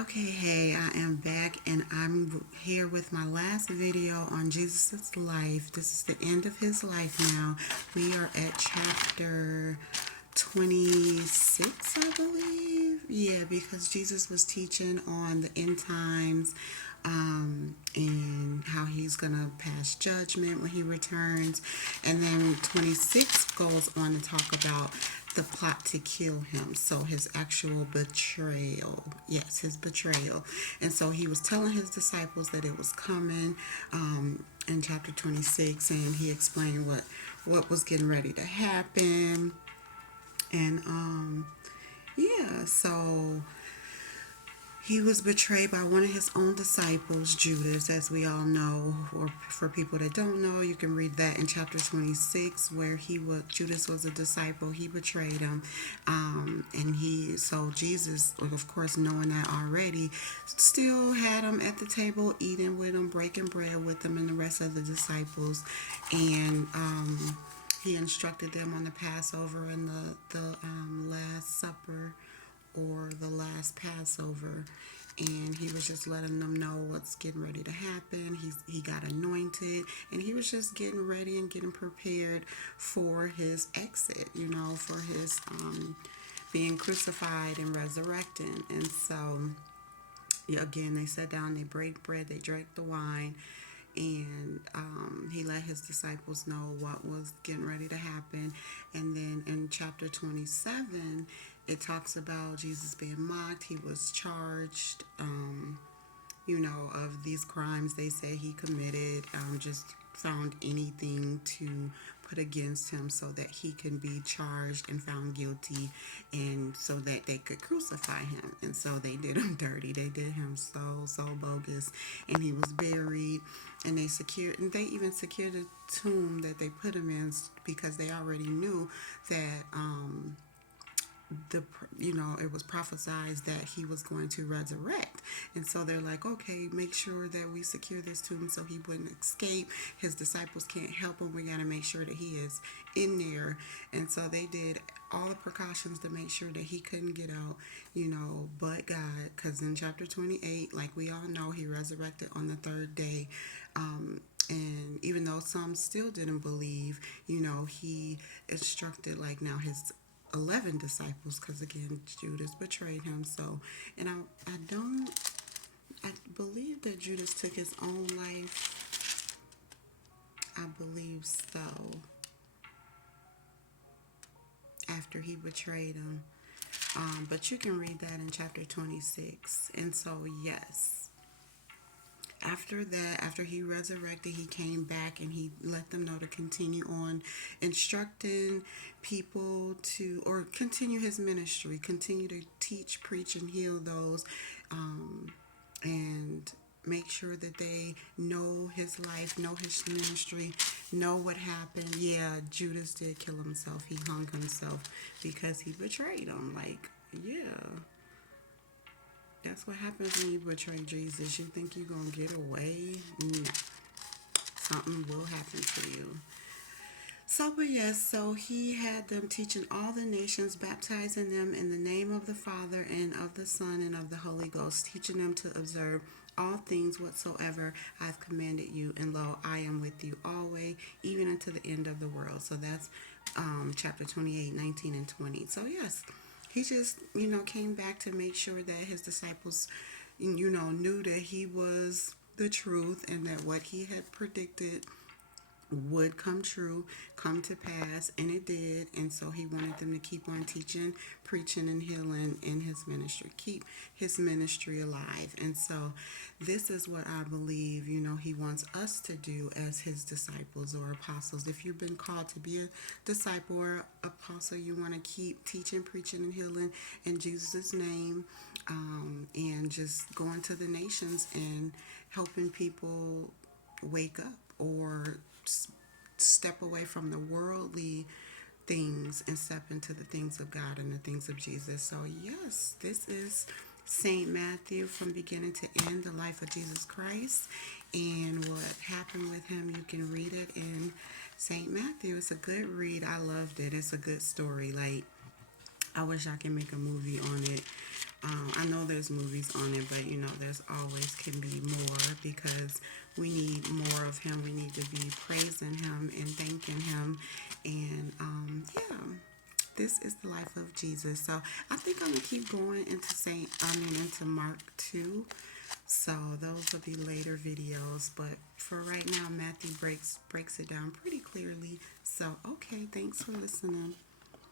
Okay, hey, I am back and I'm here with my last video on Jesus' life. This is the end of his life now. We are at chapter 26, I believe. Yeah, because Jesus was teaching on the end times and how he's going to pass judgment when he returns. And then 26 goes on to talk about the plot to kill him. So his actual betrayal. Yes, his betrayal. And so he was telling his disciples that it was coming in chapter 26, and he explained what was getting ready to happen. And yeah, so he was betrayed by one of his own disciples, Judas, as we all know. Or for people that don't know, you can read that in chapter 26, where Judas was a disciple. He betrayed him, so Jesus, of course, knowing that already, still had him at the table, eating with him, breaking bread with him, and the rest of the disciples, and he instructed them on the Passover and the Last Supper, or the last Passover, and he was just letting them know what's getting ready to happen. He got anointed, and he was just getting ready and getting prepared for his exit, for his being crucified and resurrected. And so, yeah, again, they sat down, they break bread, they drank the wine, and he let his disciples know what was getting ready to happen. And then in chapter 27, it talks about Jesus being mocked. He was charged, of these crimes they say he committed, just found anything to put against him so that he can be charged and found guilty, and so that they could crucify him. And so they did him dirty. They did him so bogus. And he was buried, and they even secured the tomb that they put him in, because they already knew that it was prophesied that he was going to resurrect. And so they're like, okay, make sure that we secure this tomb so he wouldn't escape. His disciples can't help him. We got to make sure that he is in there. And so they did all the precautions to make sure that he couldn't get out, but God, because in chapter 28, like we all know, he resurrected on the third day. And even though some still didn't believe, he instructed, like, now his 11 disciples, because again, Judas betrayed him. So, and I believe that Judas took his own life. I believe so. After he betrayed him. But you can read that in chapter 26. And so, yes. After that, after he resurrected, he came back and he let them know to continue on instructing people or continue his ministry, continue to teach, preach, and heal those, and make sure that they know his life, know his ministry, know what happened. Yeah, Judas did kill himself. He hung himself because he betrayed him. Like, yeah. That's what happens when you betray Jesus. You think you're going to get away? No. Something will happen to you. So, but yes, so he had them teaching all the nations, baptizing them in the name of the Father and of the Son and of the Holy Ghost, teaching them to observe all things whatsoever I've commanded you. And lo, I am with you always, even unto the end of the world. So that's chapter 28, 19, and 20. So, yes, he just, came back to make sure that his disciples, knew that he was the truth, and that what he had predicted would come true, come to pass, and it did. And so he wanted them to keep on teaching, preaching, and healing in his ministry, keep his ministry alive. And so this is what I believe, he wants us to do as his disciples or apostles. If you've been called to be a disciple or apostle, you want to keep teaching, preaching, and healing in Jesus' name, and just going to the nations and helping people wake up, or step away from the worldly things and step into the things of God and the things of Jesus. So, yes, this is St. Matthew from beginning to end, the life of Jesus Christ, and what happened with him. You can read it in St. Matthew. It's a good read. I loved it. It's a good story. Like, I wish I could make a movie on it. I know there's movies on it, but there's always can be more because we need more of him. We need to be praising him and thanking him. And yeah, this is the life of Jesus. So I think I'm gonna keep going into Mark 2. So those will be later videos. But for right now, Matthew breaks it down pretty clearly. So okay, thanks for listening.